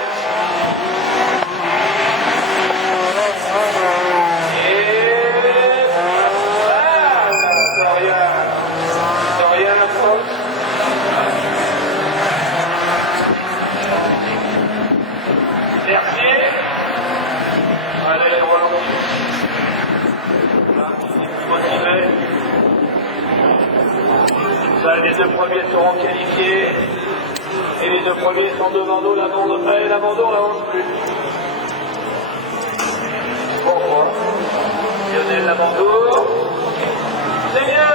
Les deux premiers seront qualifiés et les deux premiers sont devant nous. L'abandon n'avance plus. Pourquoi? Lionel Labandour. Seigneur!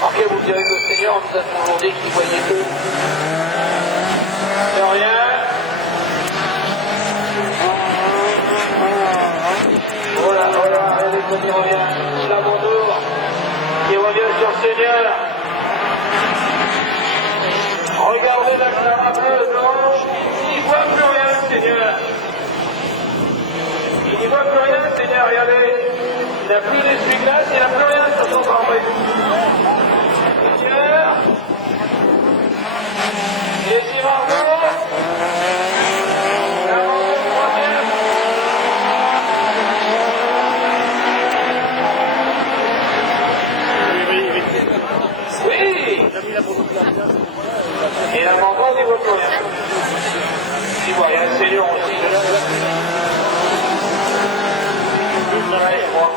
Ok, vous direz que le Seigneur nous a toujours dit qu'il voyait tout. De rien. Voilà, regardez comme il revient. Labandour qui revient sur Seigneur. Regardez la clara bleue, blanche. Il n'y voit plus rien, Seigneur. Il n'y voit plus rien, Seigneur, regardez. Il n'a plus d'essuie-glace, il n'a plus rien sur son pare-brise. Et si Margot, la troisième. Oui. Et la Margot n'y voit plus rien. Il voit rien, c'est Lyon aussi. Ouais, je crois.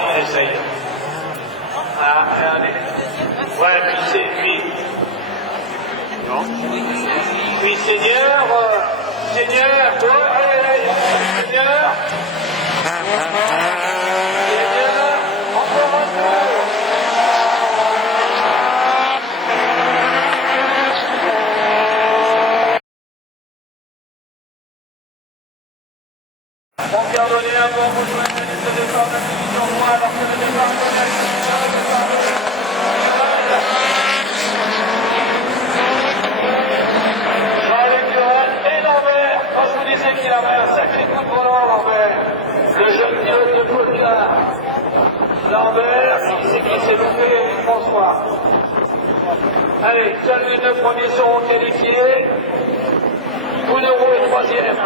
Il essaye. Ah, regardez. Ouais, puis c'est lui. Non. Puis Seigneur, toi, allez, Seigneur. Seigneur, encore un peu. On vient donner un bon coup de main de ce départ de la division 3 alors que le départ connaît et Lambert, quand je vous disais qu'il avait un sacré coup de volant, Lambert, le jeune pilote de Polka, Lambert, il s'est glissé loupé, François. Allez, seuls les deux premiers seront qualifiés, Boudreau est troisième.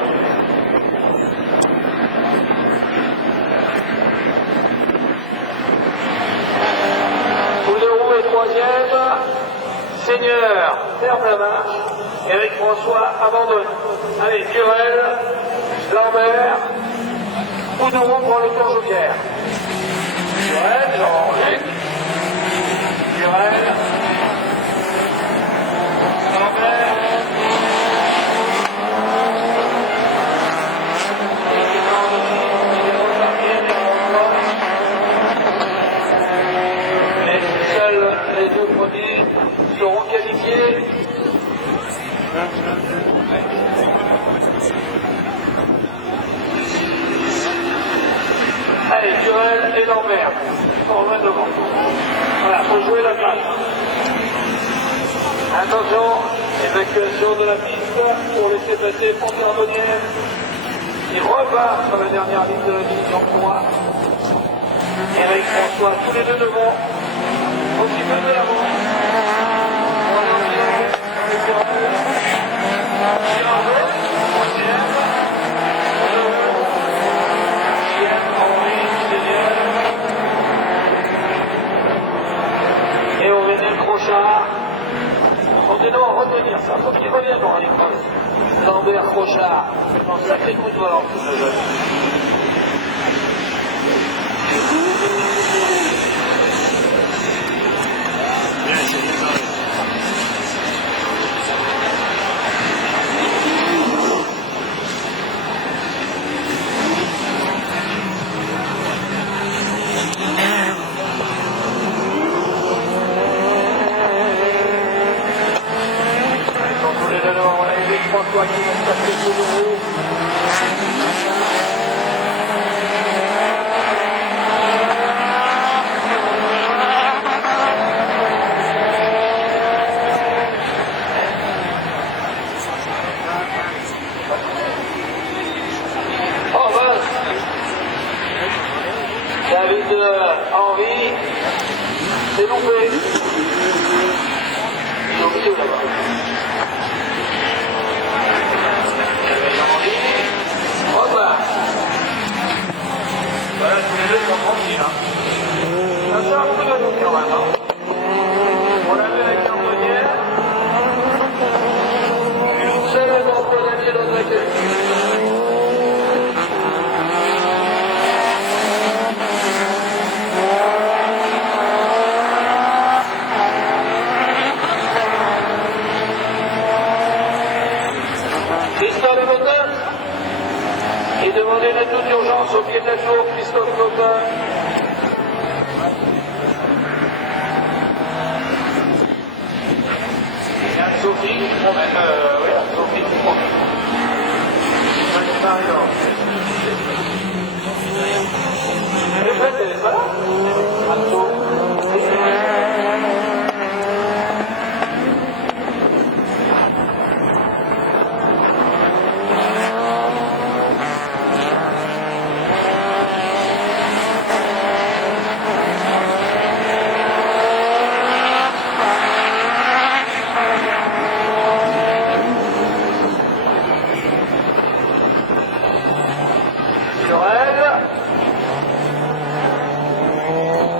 Troisième, Seigneur, ferme la marche, Éric François abandonne. Allez, Durel, Lambert, Boudreau prend le tour joker. Durel, Jean-Luc, Durel, Lambert, les deux premiers seront qualifiés. Allez, Durel et Lambert sont loin devant. Voilà, il faut jouer la place. Attention, évacuation de la piste pour laisser passer Fontaine-Bonnière. Il repart sur la dernière ligne de la division 3. Éric François, tous les deux devant. Un petit peu de l'avant. Et Aurélien Crochard. Attendez-nous à revenir, ça faut qu'il revienne dans l'école. Lambert Crochard, un sacré coup de volant, ce jeune. Jean-François qui va chercher de nouveau. David Henry, c'est loupé. Il est au milieu là-bas. Henry, Romain. Voilà, tous les deux sont tranquilles. Ça fait un peu de nous quand même. On l'a vu avec Carbonnière. C'est le bon premier de notre équipe. Et demander de toute urgence au pied de la tour, Christophe Copin. Sophie, qui promène, oui, Sophie qui promène. Le fait, elle est pas là.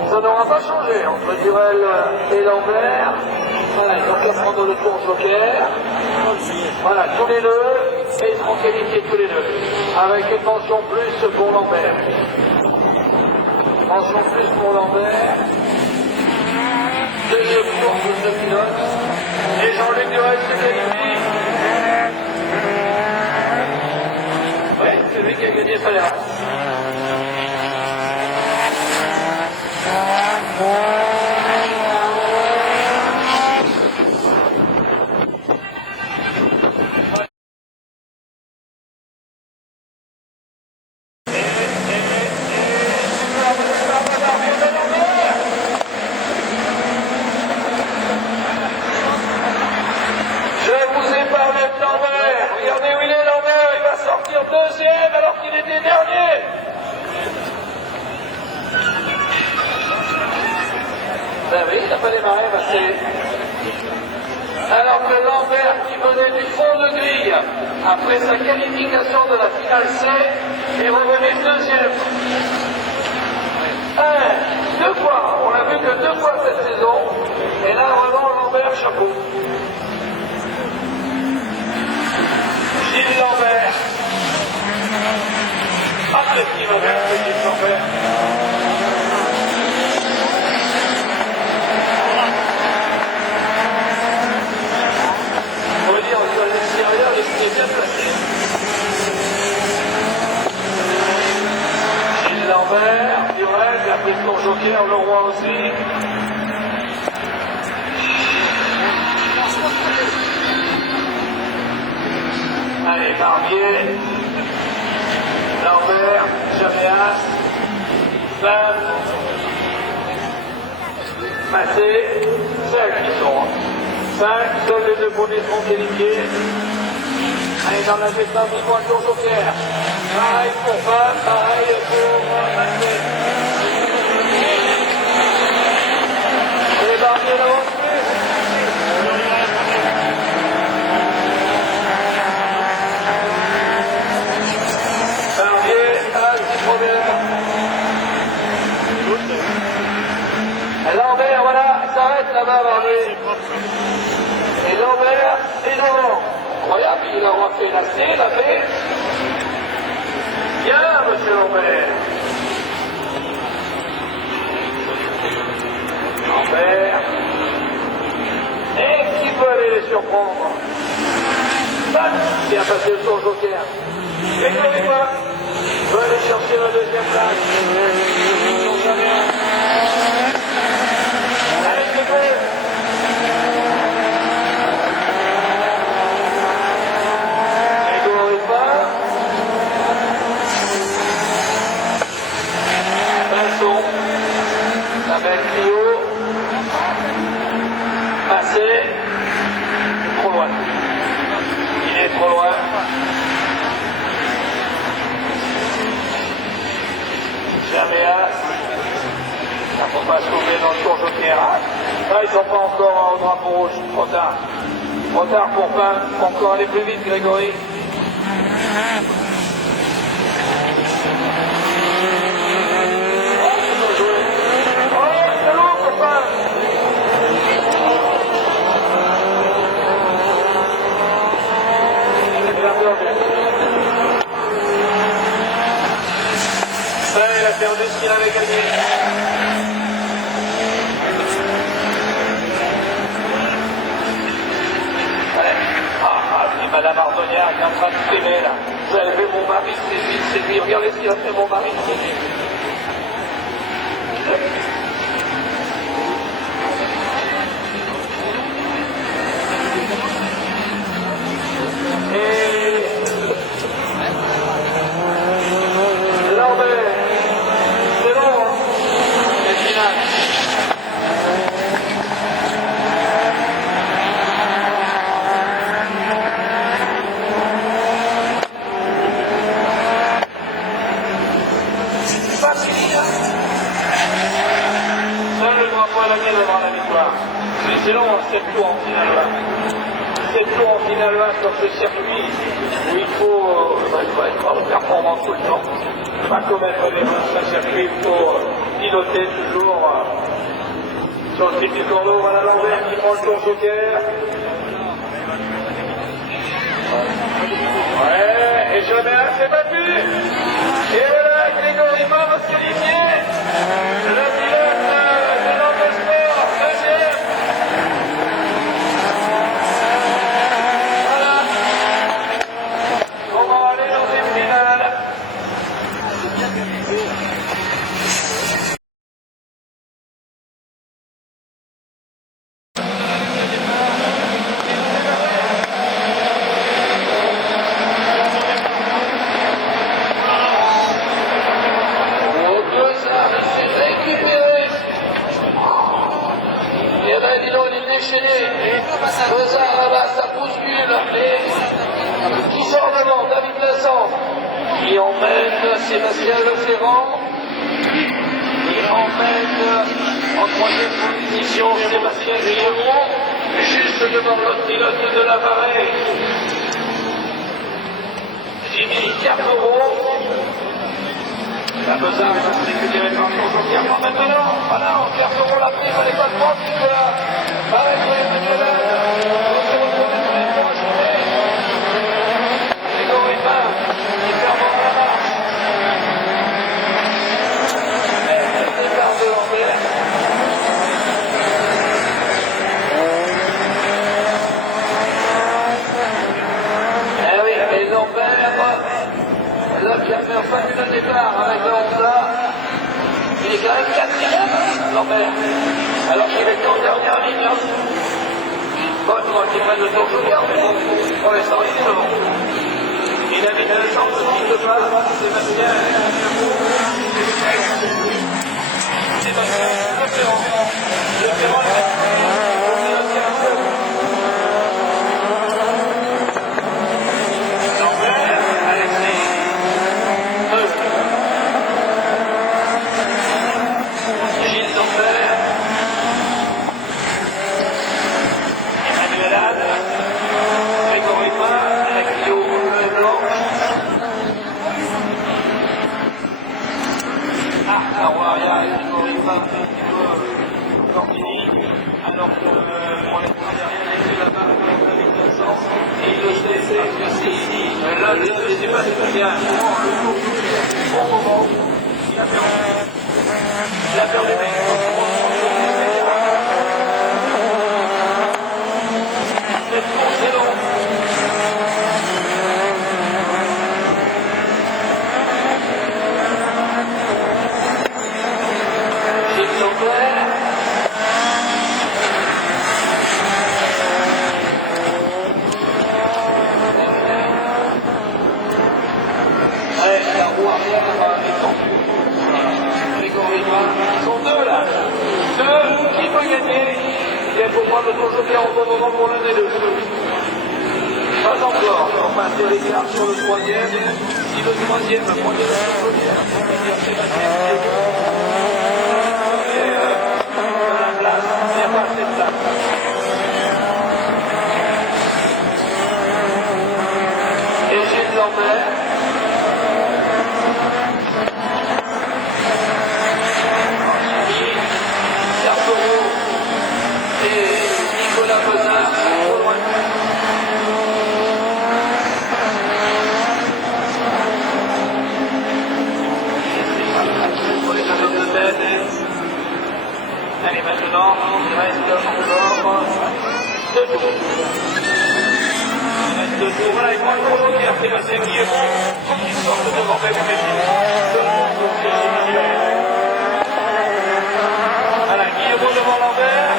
Ça n'aura pas changé entre Durel et Lambert. Voilà, ils vont faire prendre le tour joker. Voilà, tous les deux, et ils seront qualifiés tous les deux. Avec une mention plus pour Lambert. Mention plus pour Lambert. Deuxième tour pour ce pilote. Et Jean-Luc Durel se qualifie. Oui, c'est lui qui a gagné sa race. Deuxième alors qu'il était dernier. Ben oui, il n'a pas démarré parce que... Alors que Lambert qui venait du fond de grille après sa qualification de la finale C est revenu deuxième. Deux fois, on l'a vu que deux fois cette saison. Et là vraiment Lambert, chapeau. Gilles Lambert. Ah, le petit va bien, le petit Lambert. On va dire, à l'extérieur, il est bien placé. Gilles Lambert, Durel, il a pris son joker, le roi aussi. Allez, Barbier. Lambert, Jaméas, Bam, Massé, 5 qui sont. 5, seuls les deux premiers seront qualifiés. Allez, dans la gestion, dis-moi le tour joker. Pareil pour Bam, pareil pour Massé. Les Barbier là-haut. Lambert, voilà, il s'arrête là-bas, Barbier. Et Lambert est devant. Incroyable, il aura fait la C, la B. Bien, monsieur Lambert. Lambert. Et qui peut aller les surprendre? Bien passé le tour joker. Et Grégoire peut aller chercher la deuxième place. Allez, Grégoire. On va sauver dans le tour joker. Là, ils sont pas encore au drapeau rouge. Trop tard. Trop tard pour peindre. Faut encore aller plus vite, Grégory. Il a perdu ce qu'il avait gagné. C'est Madame Ardonnière qui est en train de s'aimer là. Vous avez vu mon mari, c'est lui. Regardez ce qu'il a fait mon mari, c'est lui. Mais c'est long, 7 tours en finale là. 7 tours en finale là sur ce circuit où il faut être performant tout le temps. Pas commettre des erreurs. Ce circuit, il faut piloter toujours sur le fil du cordeau. Voilà l'envers qui prend le tour joker. Ouais, et Jobert s'est battu. Et voilà, Grégory Mort va se qualifier. Le pilote de l'Autosport, deuxième. Voilà. On va aller dans les finales. Qui sort devant David Vincent, qui emmène Sébastien Leferrand, qui emmène en troisième position Sébastien Guillemot, juste devant le pilote de la Marée, Jimmy Carpereau. La besogne va se récupérer par son Pierre maintenant. Voilà, Carpereau l'a pris, il fallait pas le prendre, avec Emmanuel. Pas vu le départ avec le Honda, il est quand même quatrième, Lambert, alors qu'il est en dernière ligne. Bon, il faudra qu'il prenne le tour de garde, mais bon, pour l'instant, il est devant. Il a mis une chance de pas, Sébastien alors que pour les premières années, la barre avec Vincent, et il le sait que c'est là, il ne sait pas très bien. Au moment où il a perdu les c'est long. Pour moi, le tour joker en bon moment pour l'un des deux. Pas encore. Enfin, c'est l'écart sur le troisième. Si le troisième, le premier de la joker, c'est Sébastien Guillemot. assez de place. Et Gilles Lambert. Carpereau et Nicolas Bonnard trop loin. Pour les hommes de tête. Allez, maintenant, il reste encore 2 tours. Il reste 2 tours. Voilà, il prend le chrono qui a fait passer Guillemot. Faut qu'il sorte devant même voilà, Guillemot devant l'envers.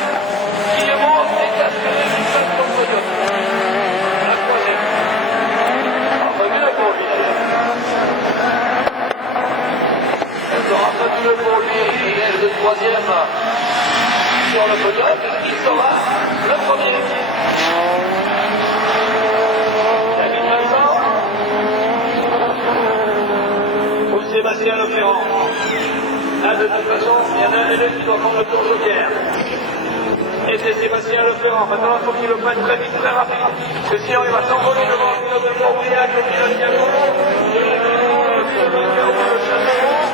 Guillemot est assuré d'une place sur le podium. La troisième. Enfin, mieux pour lui d'ailleurs. Elle sera pas mieux pour lui. Il est le troisième sur le podium. Il sera le premier. David Vincent ou Sébastien Leferrand. Là, de toute façon, il y en a un des deux qui doit prendre le tour joker. Et c'est Sébastien Leferrand. Maintenant, il faut qu'il le prenne très vite, très rapide. Parce que sinon, il va s'envoler devant le pilote de Montbriac, le pilote Diago, le vainqueur de Châteauroux.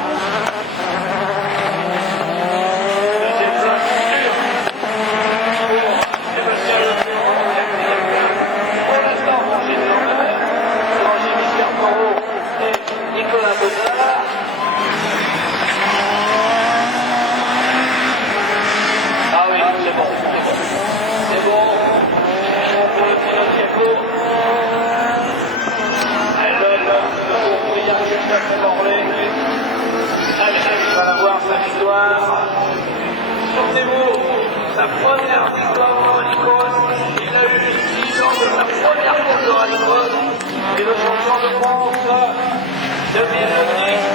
Deuxième place sûre pour Sébastien Leferrand. Pour l'instant, pour Gilles Lambert, Jean-Michel Carpereau et Nicolas Bonnard. Ah oui, c'est bon, c'est bon. C'est bon. Pour le pilote Diago. Le Montbriac est enrôlé. Allez, il va avoir sa victoire. Souvenez-vous, sa première victoire au rallycross. Il a eu 6 ans de sa première course de rallycross. Et le champion de France 2010.